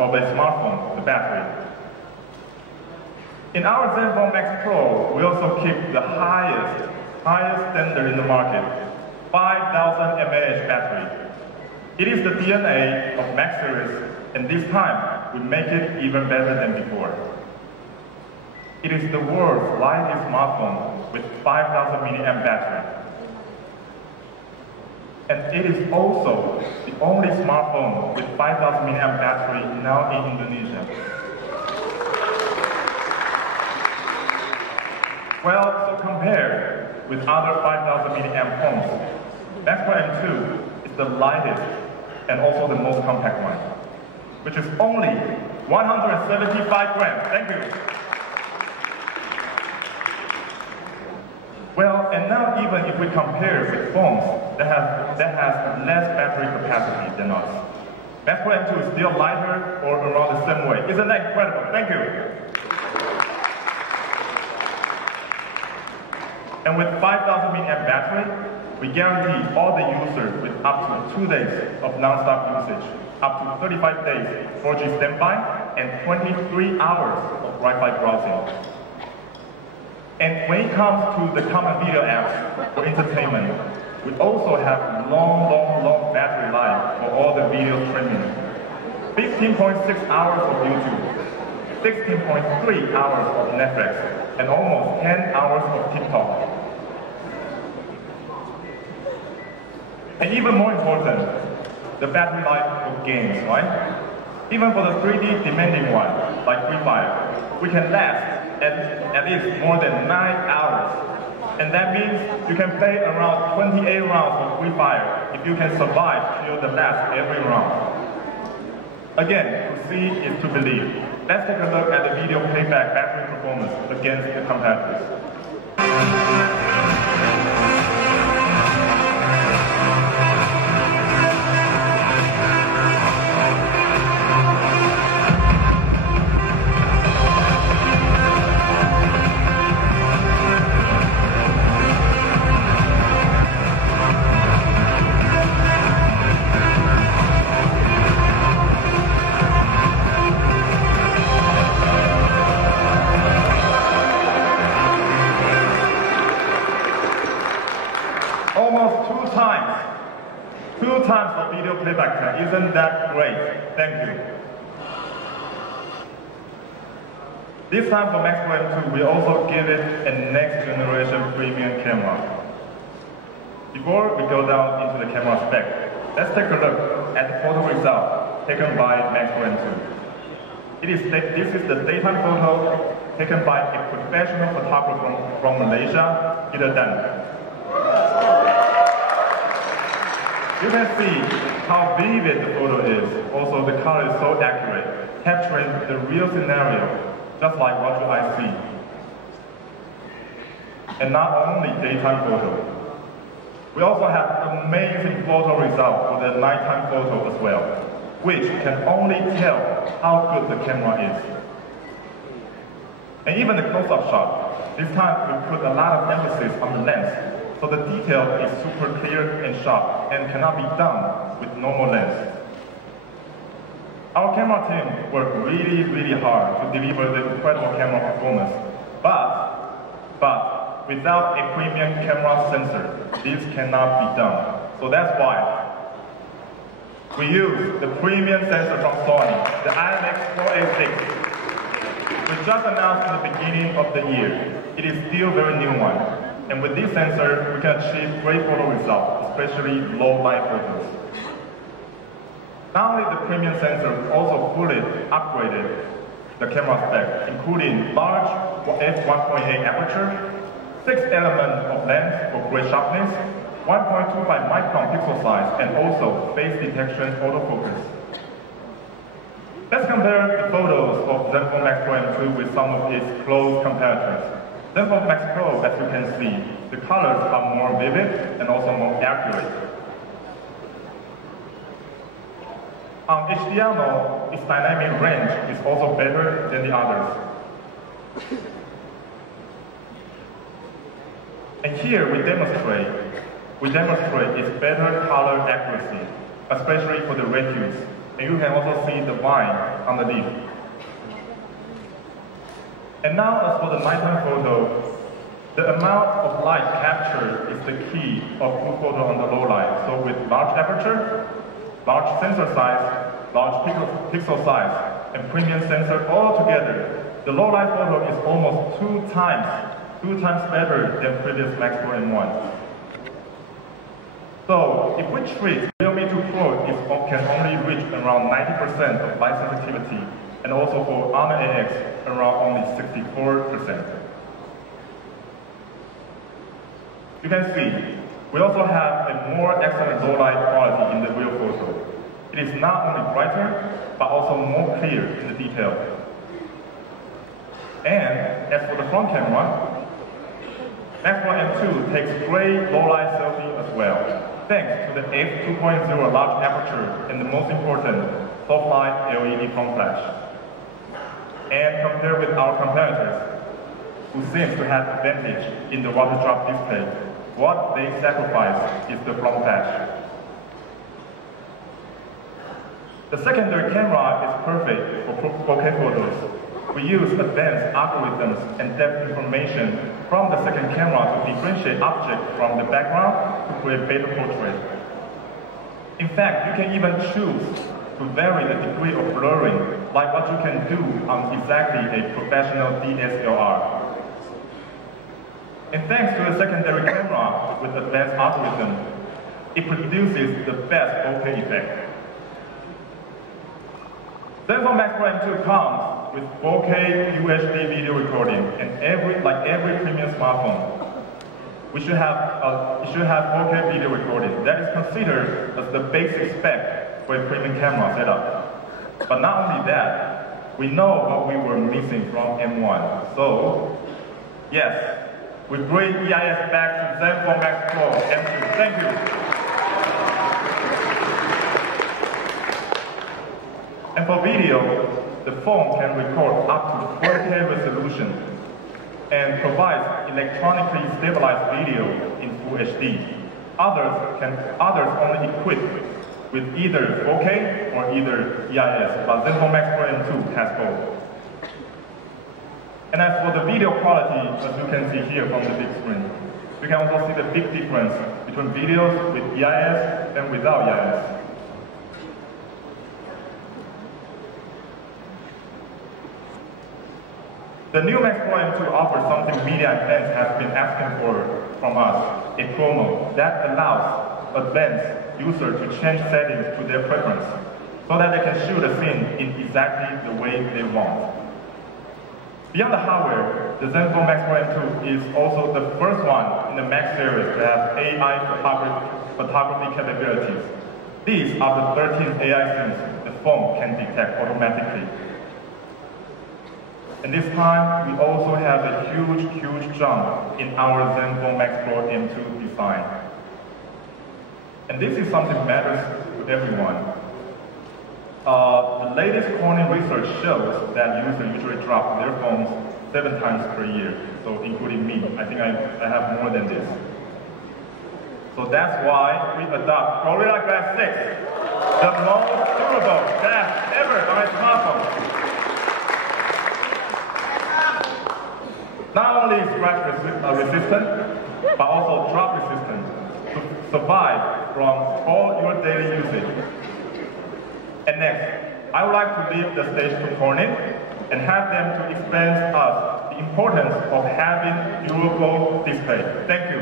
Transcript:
of a smartphone, the battery. In our Zenfone Max Pro, we also keep the highest standard in the market, 5,000 mAh battery. It is the DNA of Max series, and this time we make it even better than before. It is the world's lightest smartphone with 5,000 mAh battery. And it is also the only smartphone with 5,000 mAh battery now in Indonesia. Well, so compared with other 5,000 mAh phones, Max Pro M2 is the lightest and also the most compact one, which is only 175 grams. Thank you. Well, and now even if we compare with phones that has less battery capacity than us, Max Pro M2 is still lighter or around the same way. Isn't that incredible? Thank you. And with 5,000 mAh battery, we guarantee all the users with up to 2 days of non-stop usage, up to 35 days 4G standby, and 23 hours of Wi-Fi browsing. And when it comes to the common video apps for entertainment, we also have long battery life for all the video streaming. 15.6 hours of YouTube, 16.3 hours of Netflix, and almost 10 hours of TikTok. And even more important, the battery life of games, right? Even for the 3D demanding one, like Free Fire, we can last at least more than 9 hours. And that means you can play around 28 rounds of Free Fire if you can survive till the last every round. Again, to see is to believe. Let's take a look at the video playback battery performance against the competitors. Almost two times for video playback time. Isn't that great? Thank you. This time for Max Pro M2, we also give it a next generation premium camera. Before we go down into the camera spec, let's take a look at the photo result taken by Max Pro M2. This is the daytime photo taken by a professional photographer from Malaysia, Peter Dan. You can see how vivid the photo is. Also, the color is so accurate, capturing the real scenario, just like what you guys see. And not only daytime photo. We also have amazing photo result for the nighttime photo as well, which can only tell how good the camera is. And even the close-up shot, this time we put a lot of emphasis on the lens. So the detail is super clear and sharp and cannot be done with normal lens. Our camera team worked really hard to deliver the incredible camera performance. But without a premium camera sensor, this cannot be done. So that's why we use the premium sensor from Sony, the IMX486. We just announced in the beginning of the year. It is still a very new one. And with this sensor, we can achieve great photo results, especially low light photos. Not only the premium sensor, we also fully upgraded the camera spec, including large f1.8 aperture, 6 elements of lens for great sharpness, 1.25 micron pixel size, and also face detection autofocus. Let's compare the photos of Zenfone Max Pro M2 with some of its close competitors. Zenfone Max Pro, as you can see, the colors are more vivid and also more accurate. On HDR mode, its dynamic range is also better than the others. And here we demonstrate its better color accuracy, especially for the red hues, and you can also see the vine underneath. And now as for the nighttime photo, the amount of light captured is the key of good photo on the low light. So with large aperture, large sensor size, large pixel size, and premium sensor all together, the low light photo is almost two times better than previous Max Pro M1. So if we treat Realme 2 Pro, it can only reach around 90% of light sensitivity, and also for Honor AX, around only 64%. You can see, we also have a more excellent low light quality in the real photo. It is not only brighter, but also more clear in the detail. And as for the front camera, Max Pro M2 takes great low light selfie as well, thanks to the f2.0 large aperture and the most important, soft light LED front flash. And compared with our competitors, who seems to have advantage in the water drop display, what they sacrifice is the front flash. The secondary camera is perfect for 4K photos. We use advanced algorithms and depth information from the second camera to differentiate objects from the background to create better portrait. In fact, you can even choose to vary the degree of blurring, like what you can do on exactly a professional DSLR. And thanks to the secondary camera with advanced algorithm, it produces the best 4K effect. Zenfone Max Pro M2 comes with 4K UHD video recording, and like every premium smartphone, it should have 4K video recording. That is considered as the basic spec for a premium camera setup. But not only that, we know what we were missing from M1. So, yes, we bring EIS back to Zenfone Max Pro M2. Thank you. And for video, the phone can record up to 4K resolution and provides electronically stabilized video in Full HD. Others only equipped with either 4K or either EIS, but Zenfone Max Pro M2 has both. And as for the video quality, as you can see here from the big screen, you can also see the big difference between videos with EIS and without EIS. The new Max Pro M2 offers something media and fans have been asking for from us, a promo that allows advanced users to change settings to their preference, so that they can shoot a scene in exactly the way they want. Beyond the hardware, the Zenfone Max Pro M2 is also the first one in the Max series to have AI photography capabilities. These are the 13 AI scenes the phone can detect automatically. And this time, we also have a huge jump in our Zenfone Max Pro M2 design. And this is something that matters to everyone. The latest Corning research shows that users usually drop their phones 7 times per year, so including me. I think I have more than this. So that's why we adopt Gorilla Glass 6, the most durable glass ever on a smartphone. Not only scratch resistant, but also drop resistant to survive from all your daily usage. And next, I would like to leave the stage to Corning and have them to explain to us the importance of having durable display. Thank you.